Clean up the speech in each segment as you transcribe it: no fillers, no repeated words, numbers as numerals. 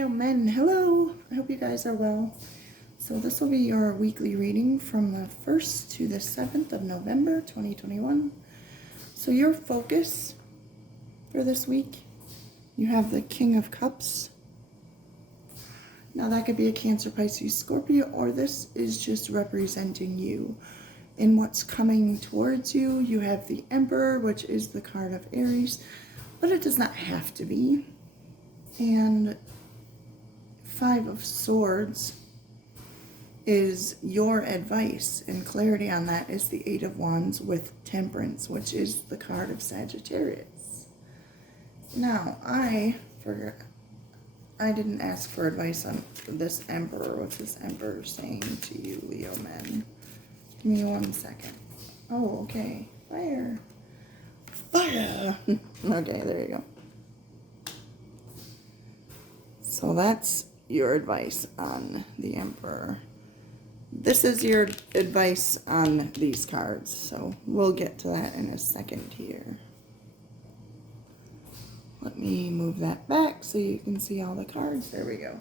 Leo men, hello. I hope you guys are well. So this will be your weekly reading from the 1st to the 7th of November 2021. So your focus for this week, you have the King of Cups. Now that could be a Cancer, Pisces, Scorpio, or this is just representing you in what's coming towards you. You have the Emperor, which is the card of Aries, but it does not have to be. And Five of Swords is your advice, and clarity on that is the Eight of Wands with Temperance, which is the card of Sagittarius. Now, I didn't ask for advice on this Emperor. What's this Emperor saying to you, Leo men? Give me 1 second. Oh, okay. Fire. Fire! Okay, there you go. So that's your advice on the Emperor. This is your advice on these cards, so we'll get to that in a second here. Let me move that back so you can see all the cards. There we go.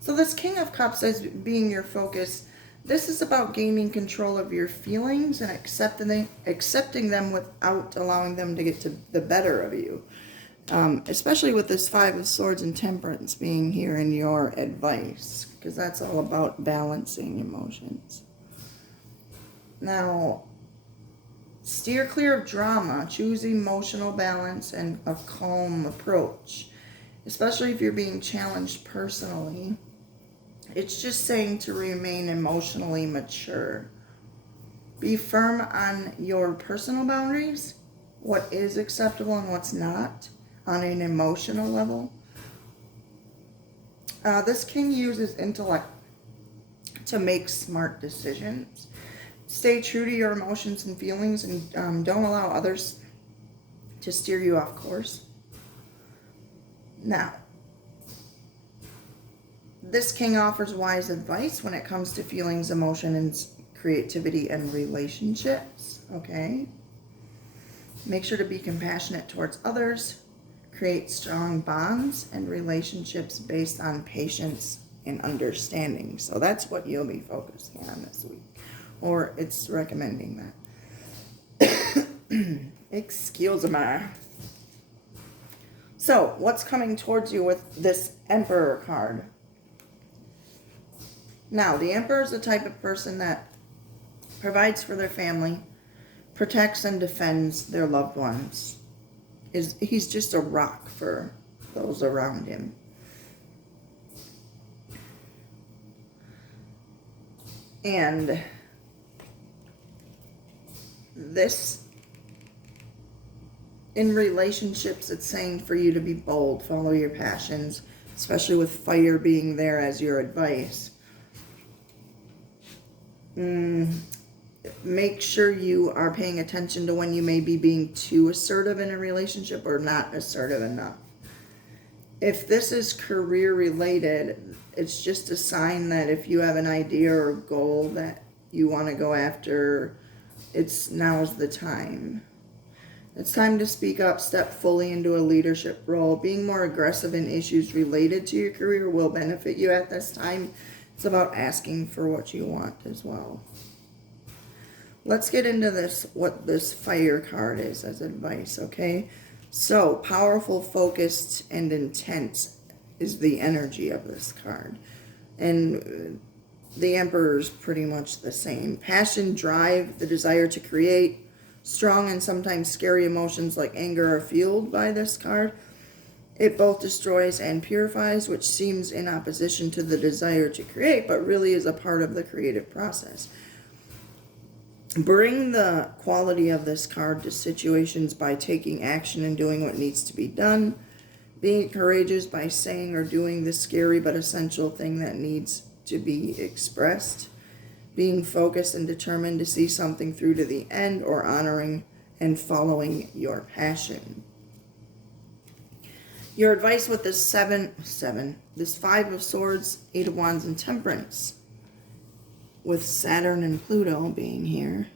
So this King of Cups as being your focus, this is about gaining control of your feelings and accepting them without allowing them to get to the better of you. Especially with this Five of Swords and Temperance being here in your advice, because that's all about balancing emotions. Now, steer clear of drama, choose emotional balance and a calm approach, especially if you're being challenged personally. It's just saying to remain emotionally mature. Be firm on your personal boundaries, what is acceptable and what's not, on an emotional level. This king uses intellect to make smart decisions. Stay true to your emotions and feelings, and don't allow others to steer you off course. Now, this king offers wise advice when it comes to feelings, emotion, and creativity and relationships. Okay? Make sure to be compassionate towards others. Create strong bonds and relationships based on patience and understanding. So that's what you'll be focusing on this week. Or it's recommending that. Excuse me. So what's coming towards you with this Emperor card? Now, the Emperor is the type of person that provides for their family, protects and defends their loved ones. He's just a rock for those around him. And this, in relationships, it's saying for you to be bold, follow your passions, especially with fire being there as your advice. Make sure you are paying attention to when you may be being too assertive in a relationship or not assertive enough. If this is career related, it's just a sign that if you have an idea or goal that you want to go after, now's the time. It's time to speak up, step fully into a leadership role. Being more aggressive in issues related to your career will benefit you at this time. It's about asking for what you want as well. Let's get into this, what this fire card is as advice, okay? So, powerful, focused, and intense is the energy of this card. And the Emperor is pretty much the same. Passion, drive, the desire to create, strong and sometimes scary emotions like anger are fueled by this card. It both destroys and purifies, which seems in opposition to the desire to create, but really is a part of the creative process. Bring the quality of this card to situations by taking action and doing what needs to be done. Being courageous by saying or doing the scary but essential thing that needs to be expressed. Being focused and determined to see something through to the end, or honoring and following your passion. Your advice with this this Five of Swords, Eight of Wands, and Temperance, with Saturn and Pluto being here.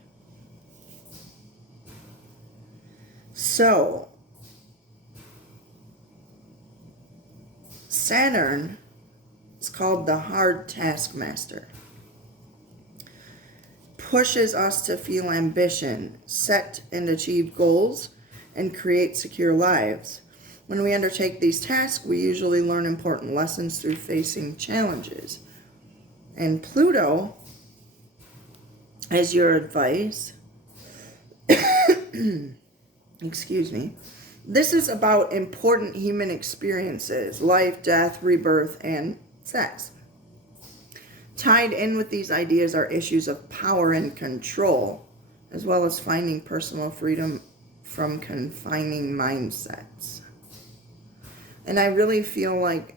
So, Saturn called the hard taskmaster. Pushes us to feel ambition, set and achieve goals, and create secure lives. When we undertake these tasks, we usually learn important lessons through facing challenges. And Pluto, as your advice, excuse me, this is about important human experiences, life, death, rebirth, and sex. Tied in with these ideas are issues of power and control, as well as finding personal freedom from confining mindsets. And I really feel like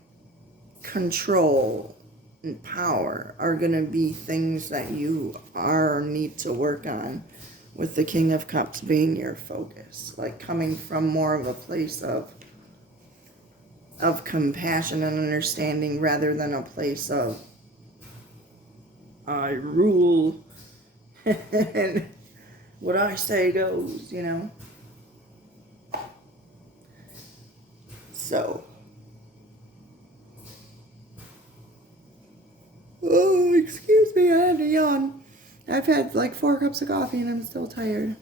control and power are going to be things that you need to work on, with the King of Cups being your focus. Like coming from more of a place of compassion and understanding rather than a place of I rule and what I say goes, you know. So, oh, excuse me, I had to yawn. I've had like 4 cups of coffee and I'm still tired.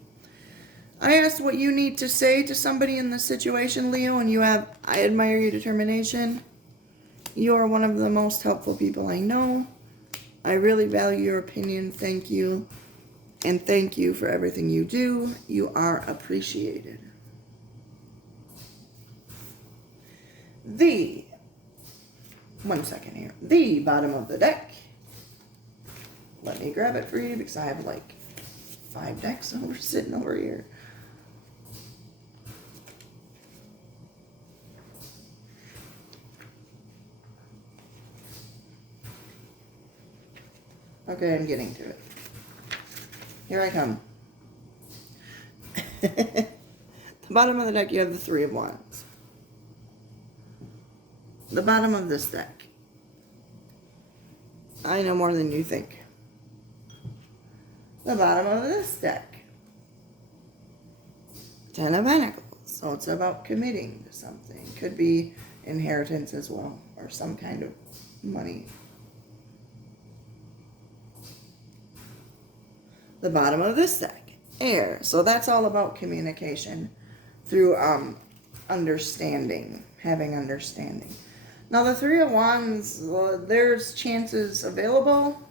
I asked what you need to say to somebody in this situation, Leo, and I admire your determination. You are one of the most helpful people I know. I really value your opinion. Thank you. And thank you for everything you do. You are appreciated. One second here. The bottom of the deck. Let me grab it for you because I have like 5 decks sitting over here. Okay, I'm getting to it. Here I come. The bottom of the deck, you have the 3 of Wands. The bottom of this deck. I know more than you think. The bottom of this deck. 10 of Pentacles. So it's about committing to something. Could be inheritance as well, or some kind of money. The bottom of this deck, Air. So that's all about communication through understanding, having understanding. Now the 3 of Wands, there's chances available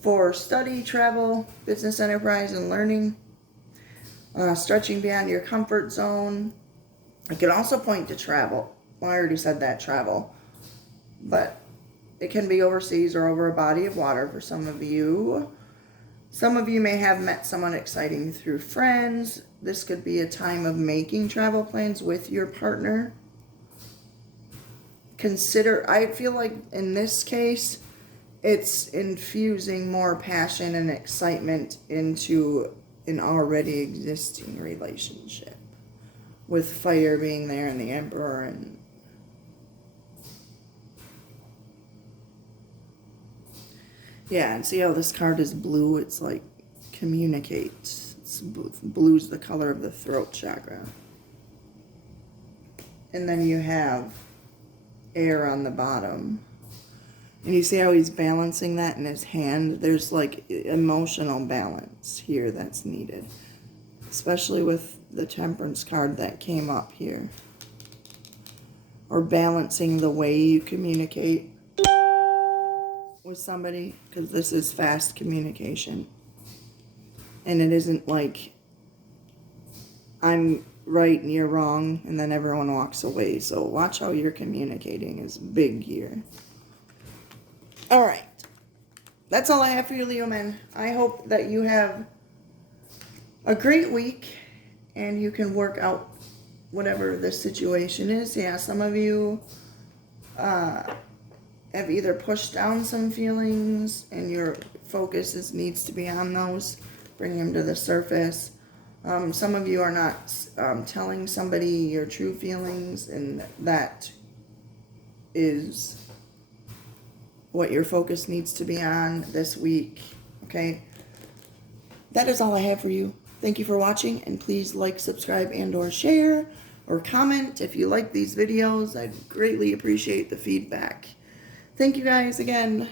for study, travel, business enterprise, and learning. Stretching beyond your comfort zone. It can also point to travel. Well, I already said that, travel. But it can be overseas or over a body of water for some of you. Some of you may have met someone exciting through friends. This could be a time of making travel plans with your partner. I feel like in this case, it's infusing more passion and excitement into an already existing relationship. With fire being there and the Emperor and... Yeah, and see how this card is blue? It's like communicate. Blue's the color of the throat chakra. And then you have air on the bottom. And you see how he's balancing that in his hand? There's like emotional balance here that's needed. Especially with the Temperance card that came up here. Or balancing the way you communicate with somebody, because this is fast communication. And it isn't like I'm right and you're wrong and then everyone walks away. So watch how you're communicating is big here. All right. That's all I have for you, Leo man. I hope that you have a great week and you can work out whatever the situation is. Yeah, some of you have either pushed down some feelings and your focus needs to be on those, bring them to the surface. Some of you are not telling somebody your true feelings, and that is what your focus needs to be on this week, okay? That is all I have for you. Thank you for watching, and please like, subscribe, and or share, or comment if you like these videos. I'd greatly appreciate the feedback. Thank you guys again.